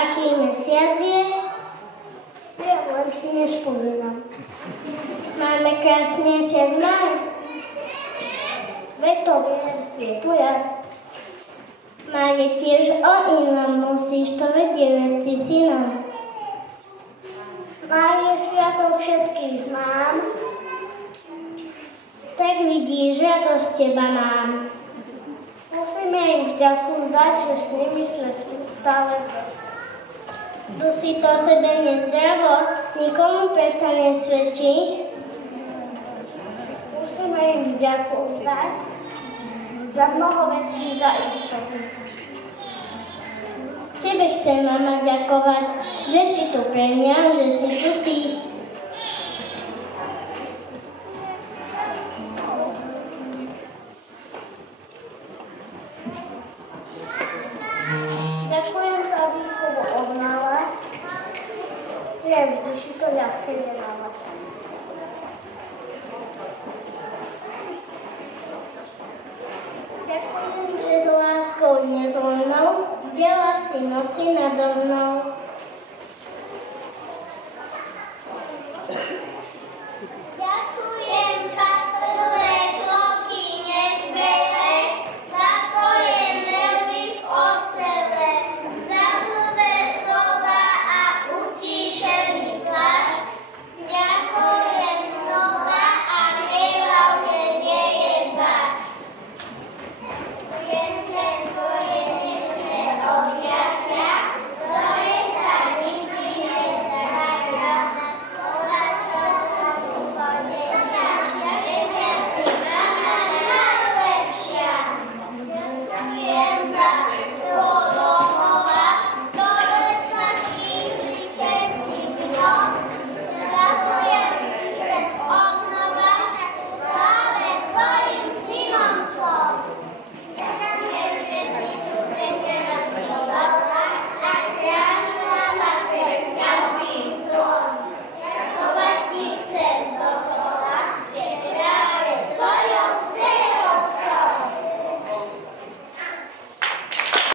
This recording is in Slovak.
aký mesiac je? Ja len si nespomínam. Máme krásny mesiac máj. Veď to viem, je tu jar. Máj je tiež o inom, musíš to vedieť, veď ty si nám. Máj je sviatok všetkých mám. Tak vidíš, radosť teba mám. Musíme im vďaku zdať, že s nimi sme stále. Tu si to sebe nezdravo, nikomu predsa nesvedčí. Musíme im vďaku zdať za mnoho vecí za istotu. Tebe chcem, mama, ďakovať, že si tu pre mňa, že si tu ty. Ďakujem za výchovu od mala, že vždy si to ľahké nedáva. Ďakujem, že s láskou nezlomnou, bdela si noci nado mnou.